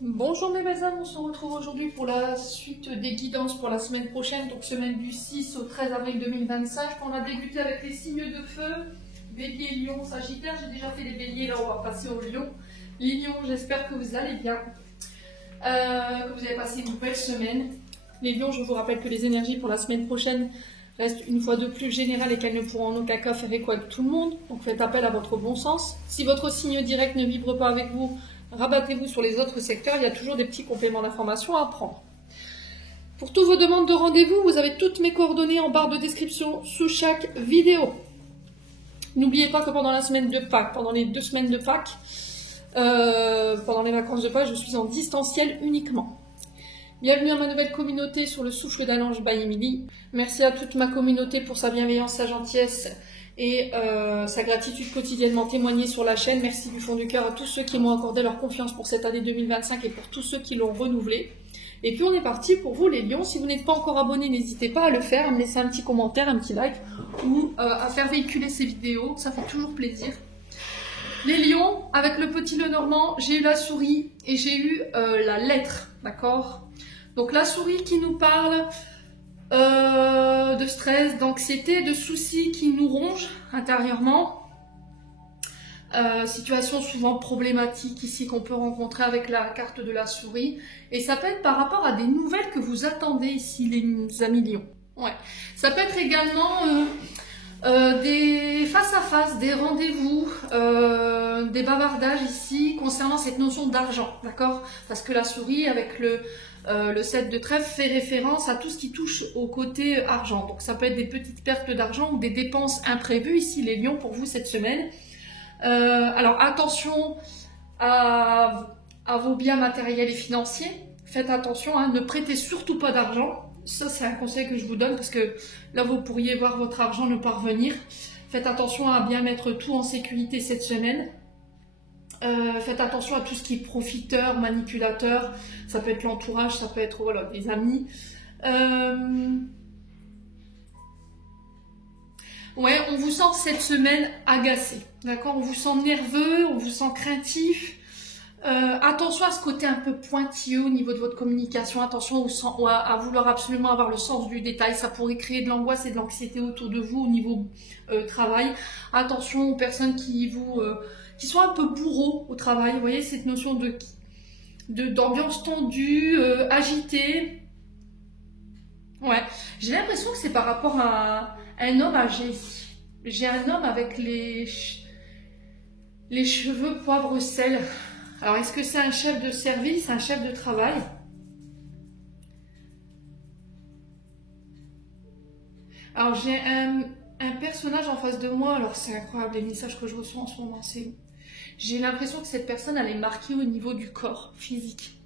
Bonjour mes belles âmes, on se retrouve aujourd'hui pour la suite des guidances pour la semaine prochaine, donc semaine du 6 au 13 avril 2025. On a débuté avec les signes de feu, Bélier, Lion, Sagittaire. J'ai déjà fait les Béliers, là on va passer aux Lions. Les Lions, j'espère que vous allez bien, que vous avez passé une belle semaine. Les Lions, je vous rappelle que les énergies pour la semaine prochaine restent une fois de plus générales et qu'elles ne pourront en aucun cas faire écho avec tout le monde. Donc faites appel à votre bon sens. Si votre signe direct ne vibre pas avec vous, rabattez-vous sur les autres secteurs, il y a toujours des petits compléments d'information à prendre. Pour toutes vos demandes de rendez-vous, vous avez toutes mes coordonnées en barre de description sous chaque vidéo. N'oubliez pas que pendant la semaine de Pâques, pendant les 2 semaines de Pâques, pendant les vacances de Pâques, je suis en distanciel uniquement. Bienvenue à ma nouvelle communauté sur le souffle d'un ange by Emily. Merci à toute ma communauté pour sa bienveillance, sa gentillesse et sa gratitude quotidiennement témoignée sur la chaîne. Merci du fond du cœur à tous ceux qui m'ont accordé leur confiance pour cette année 2025 et pour tous ceux qui l'ont renouvelée. Et puis on est parti pour vous les lions. Si vous n'êtes pas encore abonné, n'hésitez pas à le faire, à me laisser un petit commentaire, un petit like ou à faire véhiculer ces vidéos, ça fait toujours plaisir. Les lions, avec le petit Lenormand, j'ai eu la souris et j'ai eu la lettre, d'accord? Donc la souris qui nous parle de stress, d'anxiété, de soucis qui nous rongent intérieurement. Situation souvent problématique ici qu'on peut rencontrer avec la carte de la souris. Et ça peut être par rapport à des nouvelles que vous attendez ici, les amis lions. Ouais. Ça peut être également des face-à-face, des rendez-vous, des bavardages ici concernant cette notion d'argent, d'accord? Parce que la souris avec le 7 de trèfle fait référence à tout ce qui touche au côté argent. Donc ça peut être des petites pertes d'argent ou des dépenses imprévues ici les lions pour vous cette semaine. Alors attention à vos biens matériels et financiers. Faites attention, hein, ne prêtez surtout pas d'argent. Ça c'est un conseil que je vous donne parce que là vous pourriez voir votre argent ne pas revenir. Faites attention à bien mettre tout en sécurité cette semaine. Faites attention à tout ce qui est profiteur, manipulateur. Ça peut être l'entourage, ça peut être voilà, des amis. Ouais, on vous sent cette semaine agacé, d'accord? On vous sent nerveux, on vous sent craintif. Attention à ce côté un peu pointilleux au niveau de votre communication. Attention à vouloir absolument avoir le sens du détail. Ça pourrait créer de l'angoisse et de l'anxiété autour de vous au niveau travail. Attention aux personnes qui sont un peu bourreaux au travail. Vous voyez cette notion d'ambiance tendue, agitée. Ouais, j'ai l'impression que c'est par rapport à un homme âgé ici. J'ai un homme avec les cheveux poivre sel. Alors, est-ce que c'est un chef de service, un chef de travail? Alors, j'ai un personnage en face de moi. Alors, c'est incroyable les messages que je reçois en ce moment. J'ai l'impression que cette personne, elle est marquée au niveau du corps physique.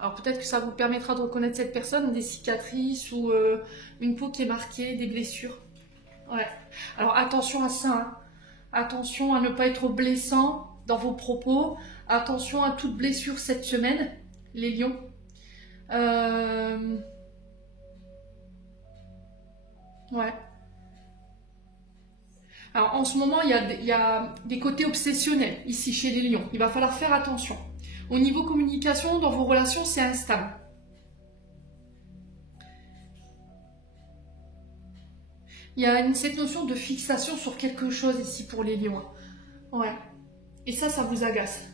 Alors, peut-être que ça vous permettra de reconnaître cette personne, des cicatrices ou une peau qui est marquée, des blessures. Ouais. Alors, attention à ça. Hein. Attention à ne pas être blessant dans vos propos. Attention à toute blessure cette semaine, les lions. Ouais. Alors en ce moment, il y a des côtés obsessionnels ici chez les lions. Il va falloir faire attention. Au niveau communication, dans vos relations, c'est instable. Il y a cette notion de fixation sur quelque chose ici pour les lions. Ouais. Et ça vous agace.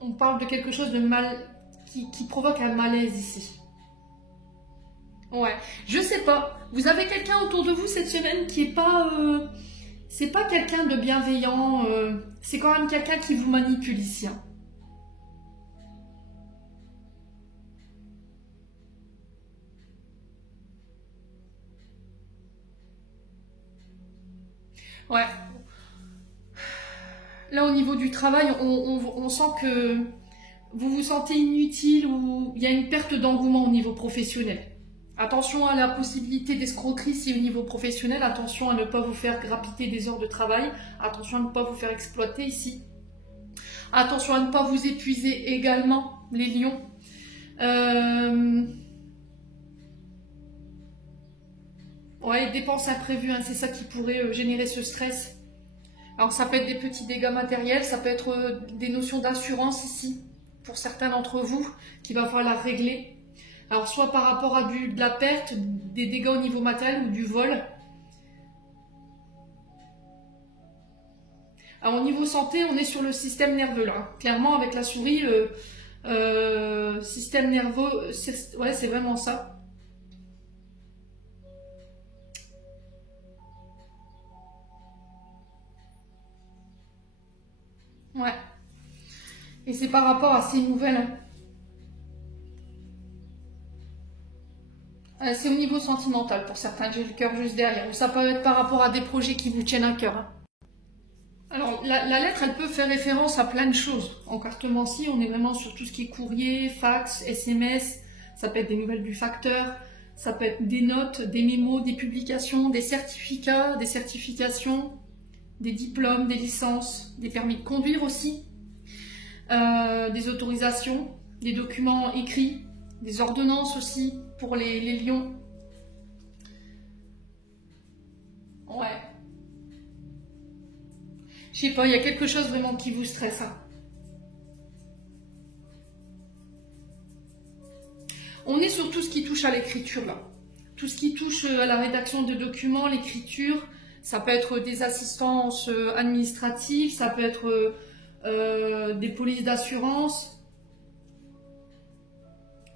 On parle de quelque chose de mal qui provoque un malaise ici. Ouais, je sais pas. Vous avez quelqu'un autour de vous cette semaine qui est pas... c'est pas quelqu'un de bienveillant. C'est quand même quelqu'un qui vous manipule ici. Hein. Ouais. Là, au niveau du travail, on sent que vous vous sentez inutile ou il y a une perte d'engouement au niveau professionnel. Attention à la possibilité d'escroquerie si au niveau professionnel. Attention à ne pas vous faire grappiter des heures de travail. Attention à ne pas vous faire exploiter ici. Attention à ne pas vous épuiser également, les lions. Ouais, dépenses imprévues, hein, c'est ça qui pourrait générer ce stress. Alors ça peut être des petits dégâts matériels, ça peut être des notions d'assurance ici, pour certains d'entre vous, qu'il va falloir régler. Alors soit par rapport à de la perte, des dégâts au niveau matériel ou du vol. Alors au niveau santé, on est sur le système nerveux là. Clairement avec la souris, système nerveux, ouais c'est vraiment ça. Ouais. Et c'est par rapport à ces nouvelles. C'est au niveau sentimental pour certains, j'ai le cœur juste derrière. Ou ça peut être par rapport à des projets qui vous tiennent à cœur. Hein. Alors, la lettre, elle peut faire référence à plein de choses. En cartomancie, on est vraiment sur tout ce qui est courrier, fax, SMS. Ça peut être des nouvelles du facteur. Ça peut être des notes, des mémos, des publications, des certificats, des certifications, des diplômes, des licences, des permis de conduire aussi, des autorisations, des documents écrits, des ordonnances aussi pour les lions. Ouais. Je sais pas, il y a quelque chose vraiment qui vous stresse. Hein. On est sur tout ce qui touche à l'écriture là. Tout ce qui touche à la rédaction de documents, l'écriture, ça peut être des assistances administratives, ça peut être des polices d'assurance,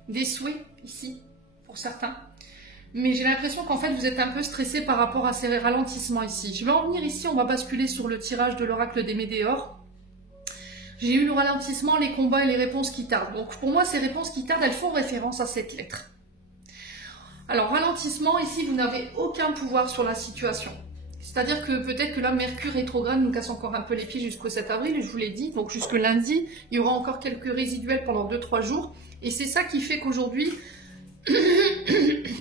des souhaits ici, pour certains. Mais j'ai l'impression qu'en fait, vous êtes un peu stressé par rapport à ces ralentissements ici. Je vais en venir ici, on va basculer sur le tirage de l'oracle des Médéors. J'ai eu le ralentissement, les combats et les réponses qui tardent. Donc pour moi, ces réponses qui tardent, elles font référence à cette lettre. Alors, ralentissement, ici, vous n'avez aucun pouvoir sur la situation. C'est-à-dire que peut-être que là, Mercure rétrograde nous casse encore un peu les pieds jusqu'au 7 avril, je vous l'ai dit. Donc jusque lundi, il y aura encore quelques résiduels pendant 2-3 jours. Et c'est ça qui fait qu'aujourd'hui, il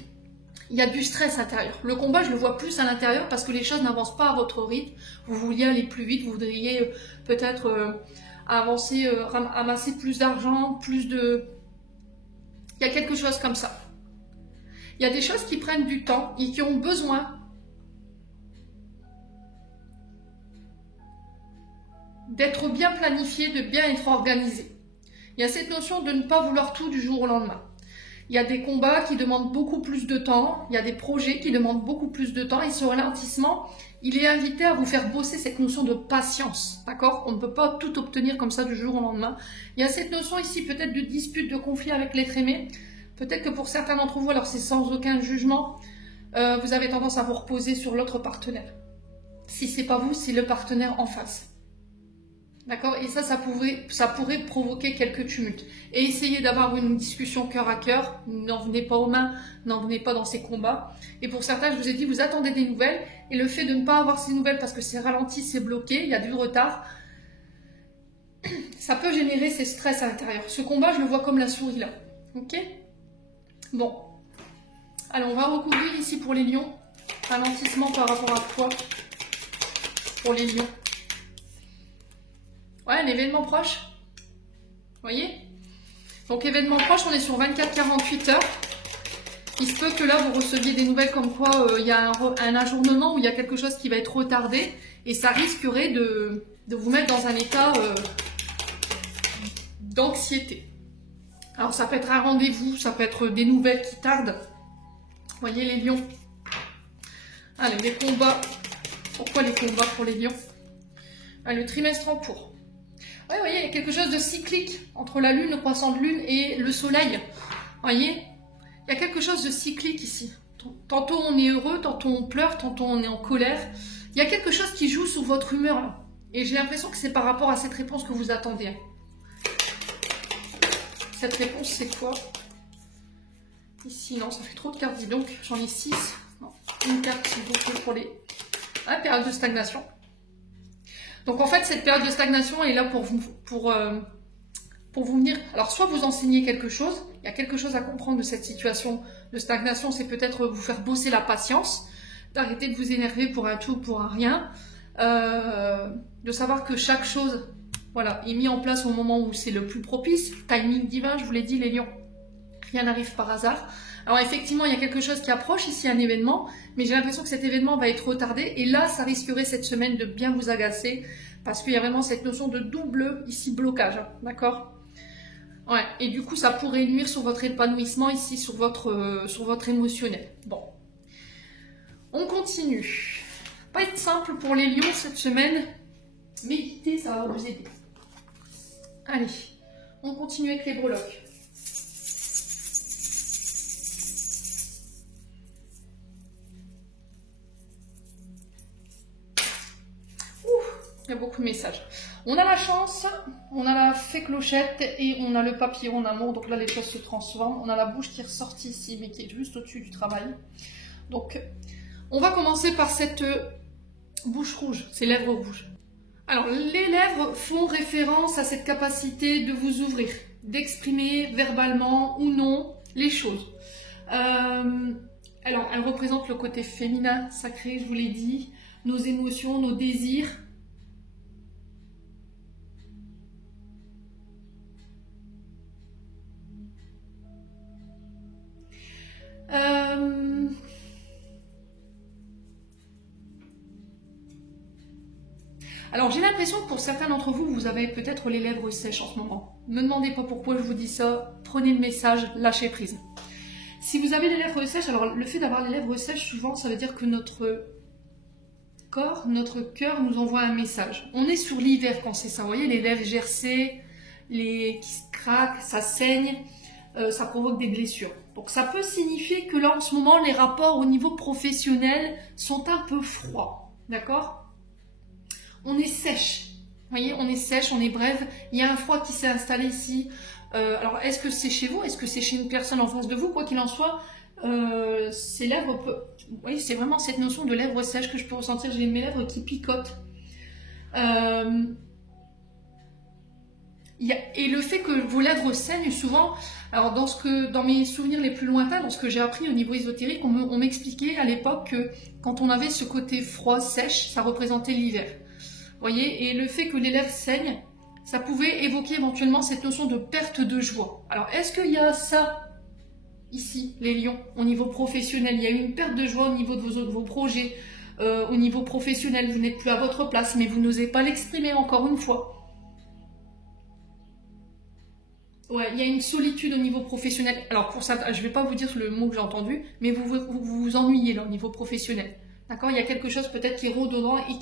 y a du stress intérieur. Le combat, je le vois plus à l'intérieur parce que les choses n'avancent pas à votre rythme. Vous vouliez aller plus vite, vous voudriez peut-être avancer, amasser plus d'argent, plus de... Il y a quelque chose comme ça. Il y a des choses qui prennent du temps et qui ont besoin d'être bien planifiées, de bien être organisées. Il y a cette notion de ne pas vouloir tout du jour au lendemain. Il y a des combats qui demandent beaucoup plus de temps, il y a des projets qui demandent beaucoup plus de temps et ce ralentissement, il est invité à vous faire bosser cette notion de patience, d'accord? On ne peut pas tout obtenir comme ça du jour au lendemain. Il y a cette notion ici peut-être de dispute, de conflit avec l'être aimé. Peut-être que pour certains d'entre vous, alors c'est sans aucun jugement, vous avez tendance à vous reposer sur l'autre partenaire. Si c'est pas vous, c'est le partenaire en face. D'accord? Et ça pourrait provoquer quelques tumultes. Et essayez d'avoir une discussion cœur à cœur. N'en venez pas aux mains, n'en venez pas dans ces combats. Et pour certains, je vous ai dit, vous attendez des nouvelles. Et le fait de ne pas avoir ces nouvelles parce que c'est ralenti, c'est bloqué, il y a du retard, ça peut générer ces stress à l'intérieur. Ce combat, je le vois comme la souris là. Ok? Bon. Alors, on va recouvrir ici pour les lions. Ralentissement par rapport à quoi? Pour les lions. Ouais, l'événement proche. Vous voyez? Donc, événement proche, on est sur 24-48 heures. Il se peut que là, vous receviez des nouvelles comme quoi il y a un ajournement ou il y a quelque chose qui va être retardé. Et ça risquerait de vous mettre dans un état d'anxiété. Alors, ça peut être un rendez-vous, ça peut être des nouvelles qui tardent. Vous voyez, les lions. Allez, les combats. Pourquoi les combats pour les lions? Le trimestre en cours. Ouais, vous voyez, il y a quelque chose de cyclique entre la lune, le croissant de lune et le soleil. Vous voyez, il y a quelque chose de cyclique ici. Tantôt on est heureux, tantôt on pleure, tantôt on est en colère. Il y a quelque chose qui joue sur votre humeur là. Et j'ai l'impression que c'est par rapport à cette réponse que vous attendez. Cette réponse, c'est quoi? Ici, non, ça fait trop de cartes, dis donc. J'en ai 6. Non, une carte, s'il vous plaît, pour les... Ah, période de stagnation. Donc, en fait, cette période de stagnation est là pour vous venir... Alors, soit vous enseignez quelque chose, il y a quelque chose à comprendre de cette situation de stagnation, c'est peut-être vous faire bosser la patience, d'arrêter de vous énerver pour un tout, pour un rien, de savoir que chaque chose... Voilà, est mis en place au moment où c'est le plus propice. Timing divin, je vous l'ai dit, les lions. Rien n'arrive par hasard. Alors effectivement, il y a quelque chose qui approche ici, un événement, mais j'ai l'impression que cet événement va être retardé. Et là, ça risquerait cette semaine de bien vous agacer, parce qu'il y a vraiment cette notion de double, ici, blocage, hein, d'accord? Ouais, et du coup, ça pourrait nuire sur votre épanouissement ici, sur votre émotionnel. Bon, on continue. Pas être simple pour les lions cette semaine. Méditer, ça va vous aider. Allez, on continue avec les breloques. Il y a beaucoup de messages. On a la chance, on a la fée clochette et on a le papillon en amour. Donc là, les choses se transforment. On a la bouche qui est ressortie ici, mais qui est juste au-dessus du travail. Donc, on va commencer par cette bouche rouge, ces lèvres rouges. Alors, les lèvres font référence à cette capacité de vous ouvrir, d'exprimer verbalement ou non les choses. Alors, elles représentent le côté féminin, sacré, je vous l'ai dit, nos émotions, nos désirs. Alors j'ai l'impression que pour certains d'entre vous, vous avez peut-être les lèvres sèches en ce moment. Ne me demandez pas pourquoi je vous dis ça, prenez le message, lâchez prise. Si vous avez les lèvres sèches, alors le fait d'avoir les lèvres sèches, souvent ça veut dire que notre corps, notre cœur nous envoie un message. On est sur l'hiver quand c'est ça, vous voyez, les lèvres gercées, qui se craquent, ça saigne, ça provoque des blessures. Donc ça peut signifier que là en ce moment, les rapports au niveau professionnel sont un peu froids, d'accord ? On est sèche, vous voyez, on est sèche, on est brève, il y a un froid qui s'est installé ici. Alors, est-ce que c'est chez vous? Est-ce que c'est chez une personne en face de vous? Quoi qu'il en soit, ces lèvres, vous voyez, c'est vraiment cette notion de lèvres sèches que je peux ressentir. J'ai mes lèvres qui picotent. Et le fait que vos lèvres saignent souvent, alors dans mes souvenirs les plus lointains, dans ce que j'ai appris au niveau ésotérique, on m'expliquait à l'époque que quand on avait ce côté froid, sèche, ça représentait l'hiver. Vous voyez, et le fait que les lèvres saignent, ça pouvait évoquer éventuellement cette notion de perte de joie. Alors, est-ce qu'il y a ça, ici, les lions, au niveau professionnel? Il y a eu une perte de joie au niveau de vos projets, au niveau professionnel, vous n'êtes plus à votre place, mais vous n'osez pas l'exprimer encore une fois. Ouais, il y a une solitude au niveau professionnel. Alors, pour ça, je ne vais pas vous dire le mot que j'ai entendu, mais vous vous ennuyez là, au niveau professionnel. D'accord? Il y a quelque chose peut-être qui est redondant et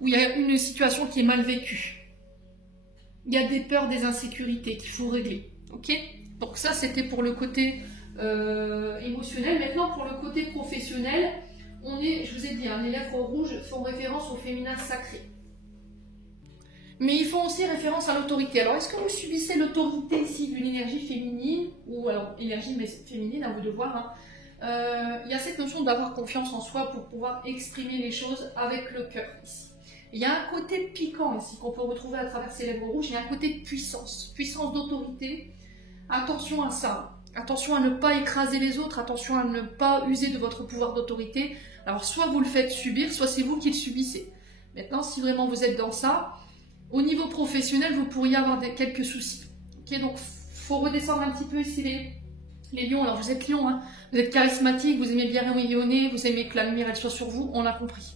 où il y a une situation qui est mal vécue. Il y a des peurs, des insécurités qu'il faut régler. Ok? Donc ça, c'était pour le côté émotionnel. Maintenant, pour le côté professionnel, je vous ai dit, hein, les lèvres rouges font référence au féminin sacré. Mais ils font aussi référence à l'autorité. Alors, est-ce que vous subissez l'autorité ici d'une énergie féminine, ou alors énergie féminine, à vous de voir, hein. Il y a cette notion d'avoir confiance en soi pour pouvoir exprimer les choses avec le cœur ici. Il y a un côté piquant ici qu'on peut retrouver à travers ces lèvres rouges. Il y a un côté de puissance d'autorité. Attention à ça. Attention à ne pas écraser les autres. Attention à ne pas user de votre pouvoir d'autorité. Alors, soit vous le faites subir, soit c'est vous qui le subissez. Maintenant, si vraiment vous êtes dans ça, au niveau professionnel, vous pourriez avoir quelques soucis. Ok, donc, il faut redescendre un petit peu ici les lions. Alors, vous êtes lions, hein. Vous êtes charismatique, vous aimez bien rayonner, vous aimez que la lumière elle soit sur vous, on l'a compris.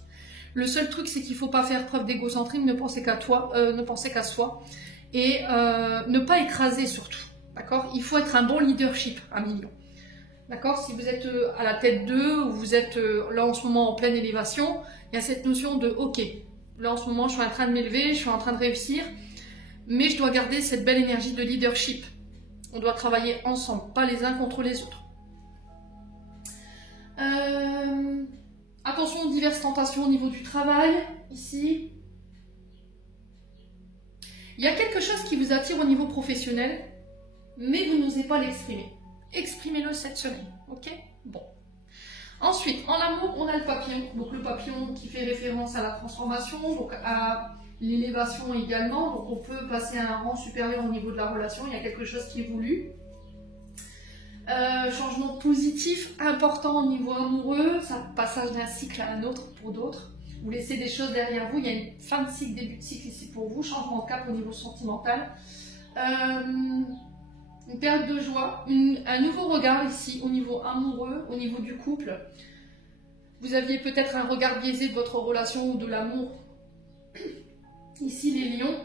Le seul truc, c'est qu'il ne faut pas faire preuve d'égocentrisme, ne penser qu'à soi, et ne pas écraser surtout, d'accord? Il faut être un bon leadership, un million, d'accord? Si vous êtes à la tête d'eux, ou vous êtes là en ce moment en pleine élévation, il y a cette notion de, ok, là en ce moment je suis en train de m'élever, je suis en train de réussir, mais je dois garder cette belle énergie de leadership. On doit travailler ensemble, pas les uns contre les autres. Attention aux diverses tentations au niveau du travail, ici. Il y a quelque chose qui vous attire au niveau professionnel, mais vous n'osez pas l'exprimer. Exprimez-le cette semaine, ok? Bon. Ensuite, en amour, on a le papillon. Donc le papillon qui fait référence à la transformation, donc à l'élévation également. Donc on peut passer à un rang supérieur au niveau de la relation, il y a quelque chose qui est voulu. Changement positif, important au niveau amoureux, ça passage d'un cycle à un autre pour d'autres. Vous laissez des choses derrière vous, il y a une fin de cycle, début de cycle ici pour vous, changement de cap au niveau sentimental. une période de joie, un nouveau regard ici au niveau amoureux, au niveau du couple. Vous aviez peut-être un regard biaisé de votre relation ou de l'amour. Ici les lions,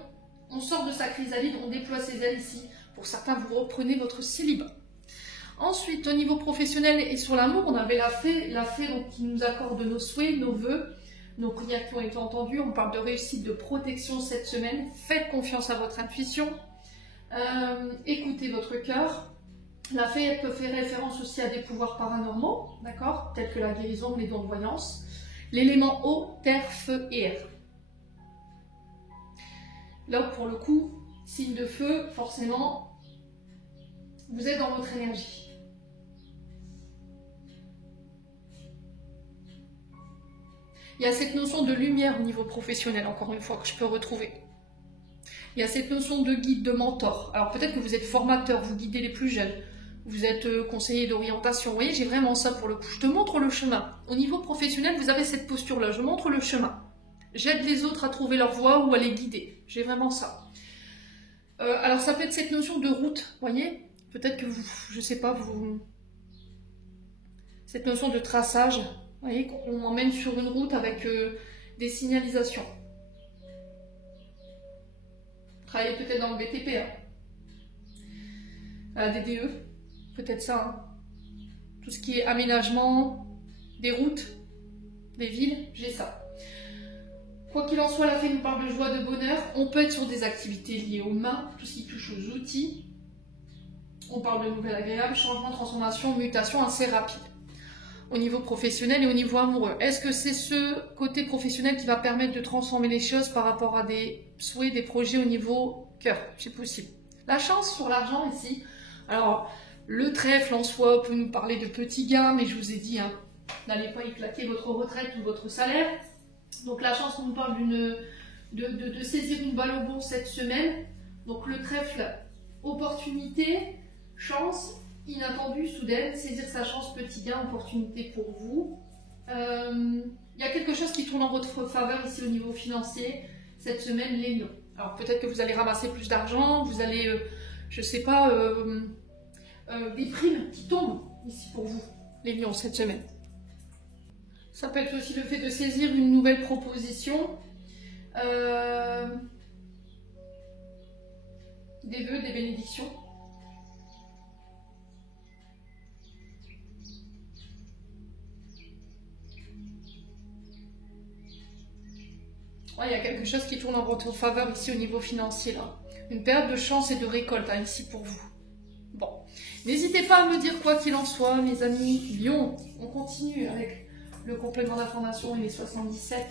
on sort de sa chrysalide, on déploie ses ailes ici. Pour certains, vous reprenez votre célibat. Ensuite, au niveau professionnel et sur l'amour, on avait la fée donc, qui nous accorde nos souhaits, nos vœux, nos prières qui ont été entendues. On parle de réussite, de protection cette semaine. Faites confiance à votre intuition. Écoutez votre cœur. La fée, elle peut faire référence aussi à des pouvoirs paranormaux, d'accord, tels que la guérison ou les dons de voyance. L'élément eau, terre, feu et air. Là, pour le coup, signe de feu, forcément, vous êtes dans votre énergie. Il y a cette notion de lumière au niveau professionnel, encore une fois, que je peux retrouver. Il y a cette notion de guide, de mentor. Alors peut-être que vous êtes formateur, vous guidez les plus jeunes. Vous êtes conseiller d'orientation. Vous voyez, j'ai vraiment ça pour le coup. Je te montre le chemin. Au niveau professionnel, vous avez cette posture-là. Je montre le chemin. J'aide les autres à trouver leur voie ou à les guider. J'ai vraiment ça. Alors ça peut être cette notion de route. Vous voyez, peut-être que vous, je sais pas, vous... Cette notion de traçage. Vous voyez, qu'on m'emmène sur une route avec des signalisations. Travaillez peut-être dans le BTP, hein. À la DDE, peut-être ça. Hein. Tout ce qui est aménagement, des routes, des villes, j'ai ça. Quoi qu'il en soit, la fée nous parle de joie, de bonheur. On peut être sur des activités liées aux mains, tout ce qui touche aux outils. On parle de nouvelles agréables, changement, transformation, mutation assez rapide. Au niveau professionnel et au niveau amoureux. Est-ce que c'est ce côté professionnel qui va permettre de transformer les choses par rapport à des souhaits, des projets au niveau cœur? C'est possible. La chance sur l'argent ici. Alors, le trèfle en soi peut nous parler de petits gains, mais je vous ai dit, hein, n'allez pas y claquer votre retraite ou votre salaire. Donc la chance nous parle de saisir une balle au bon cette semaine. Donc le trèfle, opportunité, chance, inattendue, soudaine, saisir sa chance, petit gain, opportunité pour vous. Il y a quelque chose qui tourne en votre faveur ici au niveau financier cette semaine, les lions. Alors peut-être que vous allez ramasser plus d'argent, vous allez, je sais pas, des primes qui tombent ici pour vous, les lions, cette semaine. Ça peut être aussi le fait de saisir une nouvelle proposition, des vœux, des bénédictions. Ouais, il y a quelque chose qui tourne en votre faveur ici au niveau financier, là. Une période de chance et de récolte, hein, ici pour vous. Bon, n'hésitez pas à me dire quoi qu'il en soit, mes amis. Lion, on continue avec le complément d'information et les 77.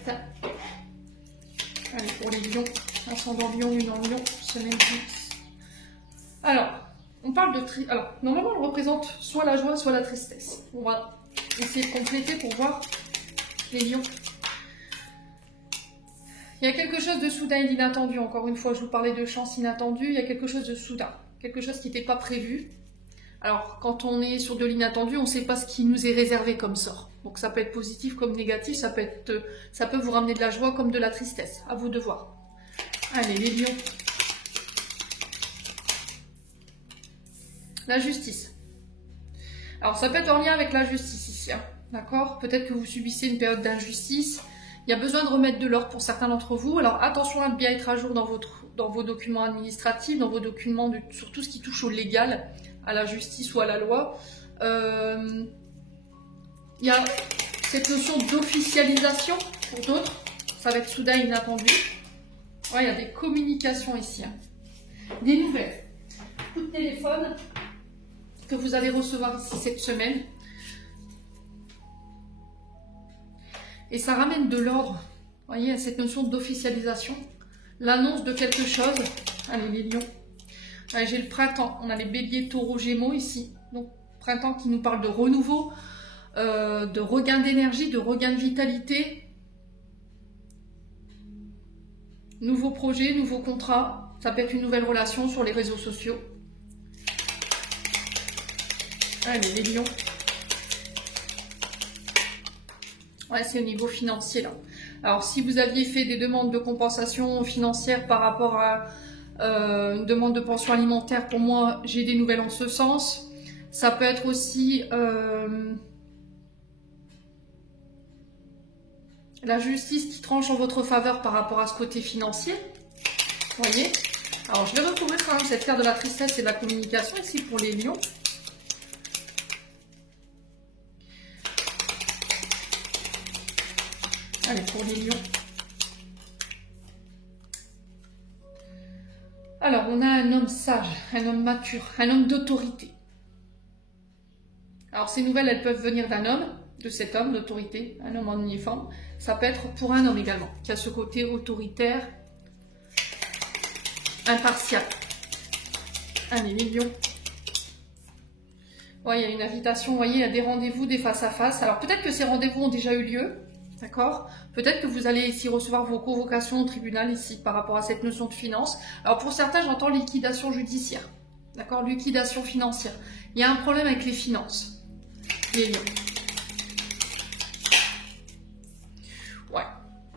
Allez, pour les lions, ascendant lion, lune en lion, semaine 10. Alors, on parle de... Alors, normalement, on représente soit la joie, soit la tristesse. On va essayer de compléter pour voir les lions. Il y a quelque chose de soudain et d'inattendu. Encore une fois, je vous parlais de chance inattendue. Il y a quelque chose de soudain. Quelque chose qui n'était pas prévu. Alors, quand on est sur de l'inattendu, on ne sait pas ce qui nous est réservé comme sort. Donc, ça peut être positif comme négatif. Ça peut vous ramener de la joie comme de la tristesse. À vous de voir. Allez, les lions. La justice. Alors, ça peut être en lien avec la justice ici. Hein. D'accord? Peut-être que vous subissez une période d'injustice. Il y a besoin de remettre de l'ordre pour certains d'entre vous. Alors attention à bien être à jour dans vos documents administratifs, dans vos documents sur tout ce qui touche au légal, à la justice ou à la loi. Il y a cette notion d'officialisation pour d'autres. Ça va être soudain et inattendu. Ouais, il y a des communications ici. Hein. Des nouvelles. Coup de téléphone que vous allez recevoir ici cette semaine. Et ça ramène de l'ordre, vous voyez, à cette notion d'officialisation. L'annonce de quelque chose. Allez, les lions. Allez, j'ai le printemps. On a les béliers, taureaux, gémeaux ici. Donc, printemps qui nous parle de renouveau, de regain d'énergie, de regain de vitalité. Nouveau projet, nouveau contrat. Ça peut être une nouvelle relation sur les réseaux sociaux. Allez, les lions. Ouais, c'est au niveau financier là. Alors si vous aviez fait des demandes de compensation financière par rapport à une demande de pension alimentaire, pour moi, j'ai des nouvelles en ce sens. Ça peut être aussi la justice qui tranche en votre faveur par rapport à ce côté financier. Vous voyez? Alors, je vais recouvrir quand même cette carte de la tristesse et de la communication ici pour les lions. Allez, pour les lions. Alors, on a un homme sage, un homme mature, un homme d'autorité. Alors, ces nouvelles, elles peuvent venir d'un homme, de cet homme d'autorité, un homme en uniforme. Ça peut être pour un homme également, qui a ce côté autoritaire, impartial. Allez, les lions. Ouais, il y a une invitation, vous voyez, il y a des rendez-vous, des face-à-face. Alors, peut-être que ces rendez-vous ont déjà eu lieu. D'accord? Peut-être que vous allez ici recevoir vos convocations au tribunal ici par rapport à cette notion de finance. Alors pour certains, j'entends liquidation judiciaire. D'accord? Liquidation financière. Il y a un problème avec les finances. Les lions. Ouais.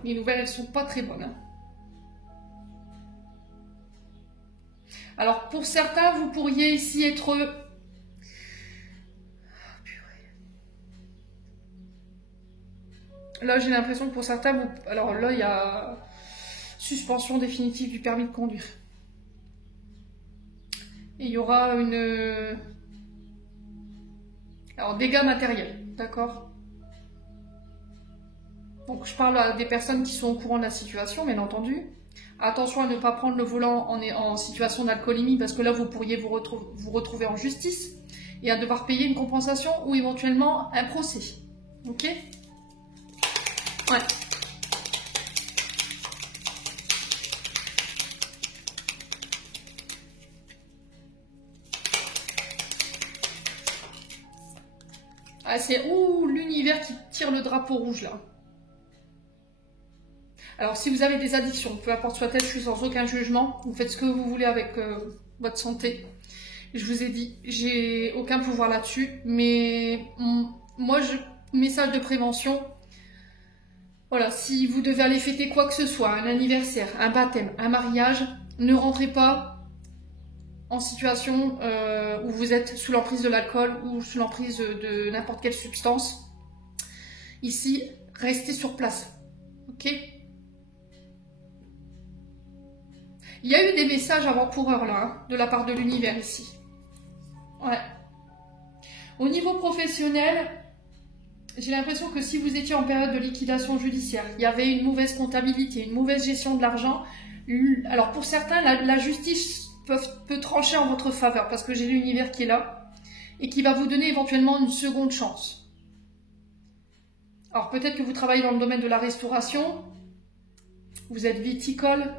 Les nouvelles, elles sont pas très bonnes. Hein. Alors pour certains, vous pourriez ici être... Là, j'ai l'impression que pour certains, vous... alors là, il y a suspension définitive du permis de conduire. Et il y aura une... Alors, dégâts matériels, d'accord? Donc, je parle à des personnes qui sont au courant de la situation, bien entendu. Attention à ne pas prendre le volant en situation d'alcoolémie, parce que là, vous pourriez vous retrouver en justice et à devoir payer une compensation ou éventuellement un procès. Ok? Ouais. Ah, c'est l'univers qui tire le drapeau rouge là. Alors si vous avez des addictions, peu importe soit-elle, je suis sans aucun jugement, vous faites ce que vous voulez avec votre santé. Je vous ai dit, j'ai aucun pouvoir là-dessus, mais moi, message de prévention. Voilà, si vous devez aller fêter quoi que ce soit, un anniversaire, un baptême, un mariage, ne rentrez pas en situation où vous êtes sous l'emprise de l'alcool ou sous l'emprise de n'importe quelle substance. Ici, restez sur place. Ok? Il y a eu des messages avant-coureurs là, hein, de la part de l'univers ici. Ouais. Au niveau professionnel, j'ai l'impression que si vous étiez en période de liquidation judiciaire, il y avait une mauvaise comptabilité, une mauvaise gestion de l'argent. Alors pour certains, la justice peut trancher en votre faveur parce que j'ai l'univers qui est là et qui va vous donner éventuellement une seconde chance. Alors peut-être que vous travaillez dans le domaine de la restauration, vous êtes viticole,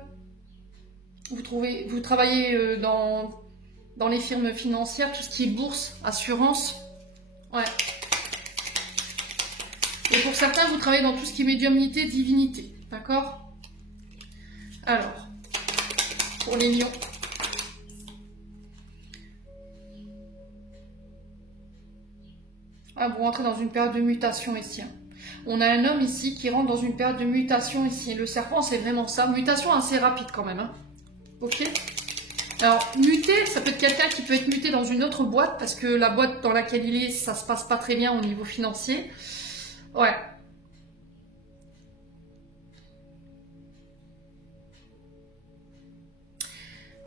vous travaillez dans les firmes financières, tout ce qui est bourse, assurance. Ouais. Et pour certains, vous travaillez dans tout ce qui est médiumnité, divinité. D'accord? Alors, pour les lions. Ah, vous rentrez dans une période de mutation ici. Hein. On a un homme ici qui rentre dans une période de mutation ici. Le serpent, c'est vraiment ça. Mutation assez rapide quand même. Hein. Ok? Alors, muter, ça peut être quelqu'un qui peut être muté dans une autre boîte parce que la boîte dans laquelle il est, ça se passe pas très bien au niveau financier. Ouais.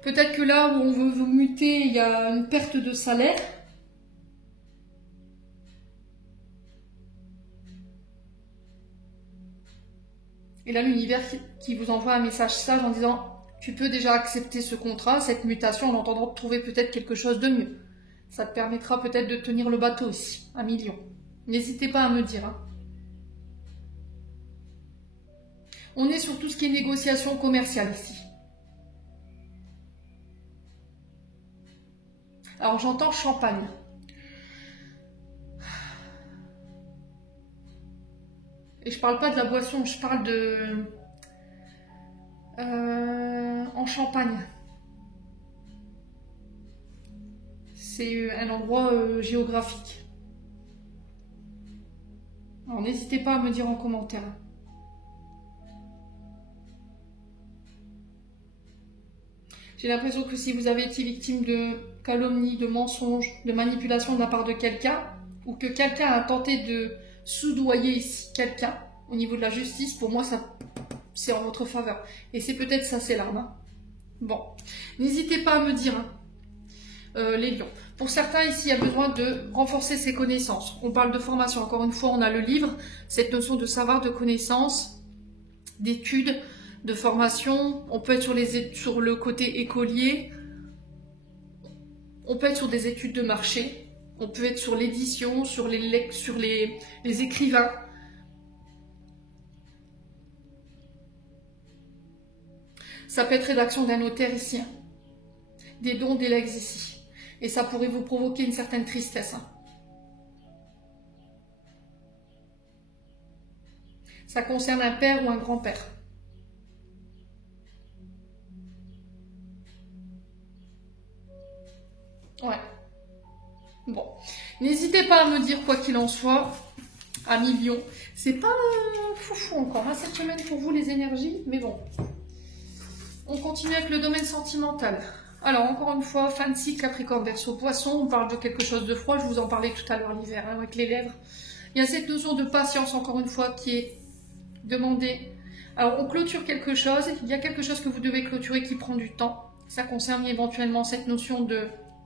Peut-être que là où on veut vous muter, il y a une perte de salaire. Et là, l'univers qui vous envoie un message sage en disant « Tu peux déjà accepter ce contrat, cette mutation, en attendant de trouver peut-être quelque chose de mieux. Ça te permettra peut-être de tenir le bateau aussi, 1 million. » N'hésitez pas à me dire. Hein. On est sur tout ce qui est négociation commerciale ici. Alors j'entends champagne. Et je parle pas de la boisson, je parle de... en Champagne. C'est un endroit géographique. Alors n'hésitez pas à me dire en commentaire. J'ai l'impression que si vous avez été victime de calomnie, de mensonges, de manipulation de la part de quelqu'un, ou que quelqu'un a tenté de soudoyer ici quelqu'un au niveau de la justice, pour moi, ça c'est en votre faveur. Et c'est peut-être ça, c'est l'arme. Hein. Bon, n'hésitez pas à me dire, hein, les lions. Pour certains, ici, il y a besoin de renforcer ses connaissances. On parle de formation. Encore une fois, on a le livre, cette notion de savoir, de connaissance, d'études, de formation. On peut être sur le côté écolier. On peut être sur des études de marché. On peut être sur l'édition, sur les écrivains. Ça peut être rédaction d'un notaire ici. Hein. Des dons, des legs ici. Et ça pourrait vous provoquer une certaine tristesse. Hein. Ça concerne un père ou un grand-père. Ouais. Bon. N'hésitez pas à me dire quoi qu'il en soit. À millions. C'est pas foufou encore hein, cette semaine pour vous les énergies. Mais bon. On continue avec le domaine sentimental. Alors, encore une fois, fin de cycle, Capricorne, Verseau, Poisson. On parle de quelque chose de froid. Je vous en parlais tout à l'heure l'hiver, hein, avec les lèvres. Il y a cette notion de patience, encore une fois, qui est demandée. Alors, on clôture quelque chose. Il y a quelque chose que vous devez clôturer qui prend du temps. Ça concerne éventuellement cette notion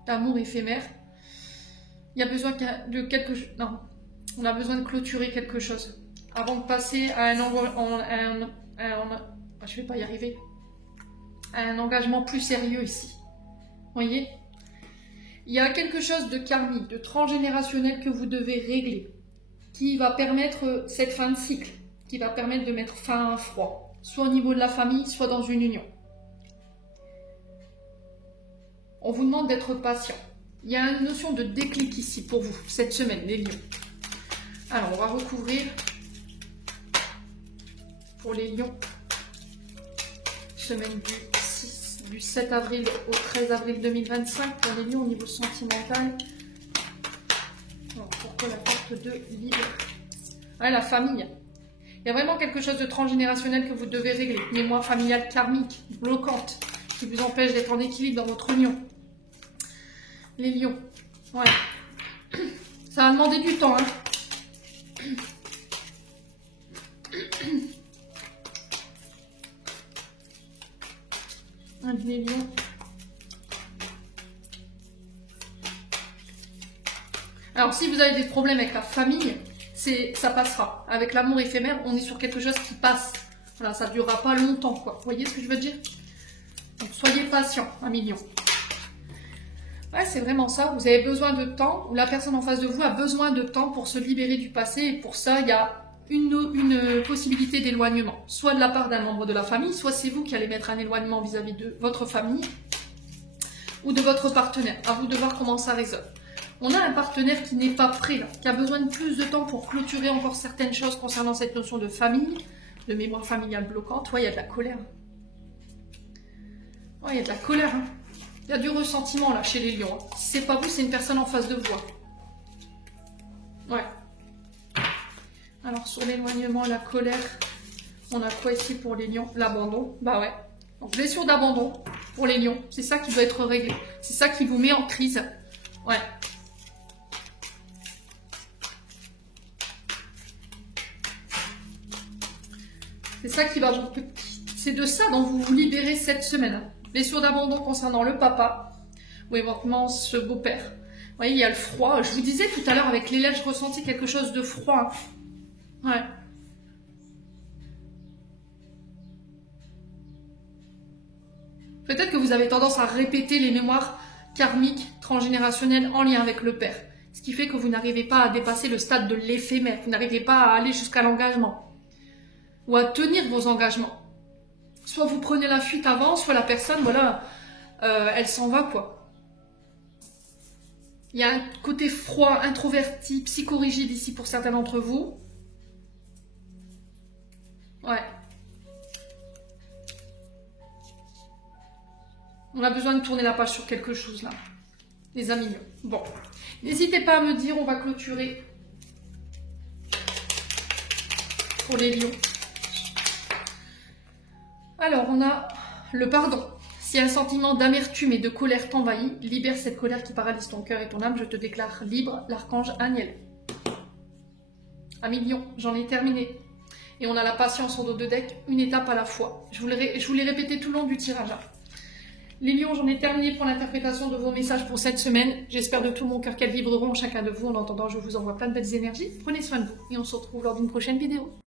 d'amour éphémère. Il y a besoin de quelque chose. Non, on a besoin de clôturer quelque chose avant de passer à je vais pas y arriver. À un engagement plus sérieux ici. Voyez, il y a quelque chose de karmique, de transgénérationnel que vous devez régler, qui va permettre cette fin de cycle, qui va permettre de mettre fin à un froid, soit au niveau de la famille, soit dans une union. On vous demande d'être patient. Il y a une notion de déclic ici pour vous, cette semaine, les lions. Alors, on va recouvrir pour les lions, semaine du 7 avril au 13 avril 2025 pour les lions au niveau sentimental. Alors, pourquoi la carte de libre? Ah, la famille. Il y a vraiment quelque chose de transgénérationnel que vous devez régler. Mémoire familiale karmique, bloquante, qui vous empêche d'être en équilibre dans votre union. Les lions. Ouais. Ça va demander du temps, hein. Un des lions. Alors, si vous avez des problèmes avec la famille, ça passera. Avec l'amour éphémère, on est sur quelque chose qui passe. Voilà, ça ne durera pas longtemps, quoi. Vous voyez ce que je veux dire? Donc, soyez patient, un million. Ouais, c'est vraiment ça. Vous avez besoin de temps, ou la personne en face de vous a besoin de temps pour se libérer du passé. Et pour ça, il y a une possibilité d'éloignement. Soit de la part d'un membre de la famille, soit c'est vous qui allez mettre un éloignement vis-à-vis de votre famille ou de votre partenaire. À vous de voir comment ça résonne. On a un partenaire qui n'est pas prêt, là, qui a besoin de plus de temps pour clôturer encore certaines choses concernant cette notion de famille, de mémoire familiale bloquante. Ouais, il y a de la colère. Ouais, il y a de la colère. Hein. Il y a du ressentiment là chez les lions. Hein. Si c'est pas vous, c'est une personne en face de vous. Ouais. Alors sur l'éloignement, la colère, on a quoi ici pour les lions? L'abandon. Bah ouais. Donc blessure d'abandon pour les lions. C'est ça qui doit être réglé. C'est ça qui vous met en crise. Ouais. C'est ça qui va vous... C'est de ça dont vous vous libérez cette semaine. Blessure d'abandon concernant le papa ou éventuellement ce beau-père. Vous voyez, il y a le froid. Je vous disais tout à l'heure avec les lèvres, je ressentais quelque chose de froid. Ouais. Peut-être que vous avez tendance à répéter les mémoires karmiques, transgénérationnelles en lien avec le père. Ce qui fait que vous n'arrivez pas à dépasser le stade de l'éphémère. Vous n'arrivez pas à aller jusqu'à l'engagement. Ou à tenir vos engagements. Soit vous prenez la fuite avant, soit la personne, voilà, elle s'en va, quoi. Il y a un côté froid, introverti, psychorigide ici pour certains d'entre vous. Ouais. On a besoin de tourner la page sur quelque chose, là. Les amis. Bon. N'hésitez pas à me dire, on va clôturer pour les lions. Alors, on a le pardon. Si un sentiment d'amertume et de colère t'envahit, libère cette colère qui paralyse ton cœur et ton âme. Je te déclare libre, l'archange Aniel. Ami Lion, j'en ai terminé. Et on a la patience en dos de deck, une étape à la fois. Je vous l'ai répété tout le long du tirage. Les lions, j'en ai terminé pour l'interprétation de vos messages pour cette semaine. J'espère de tout mon cœur qu'elles vibreront chacun de vous. En attendant, je vous envoie plein de belles énergies. Prenez soin de vous et on se retrouve lors d'une prochaine vidéo.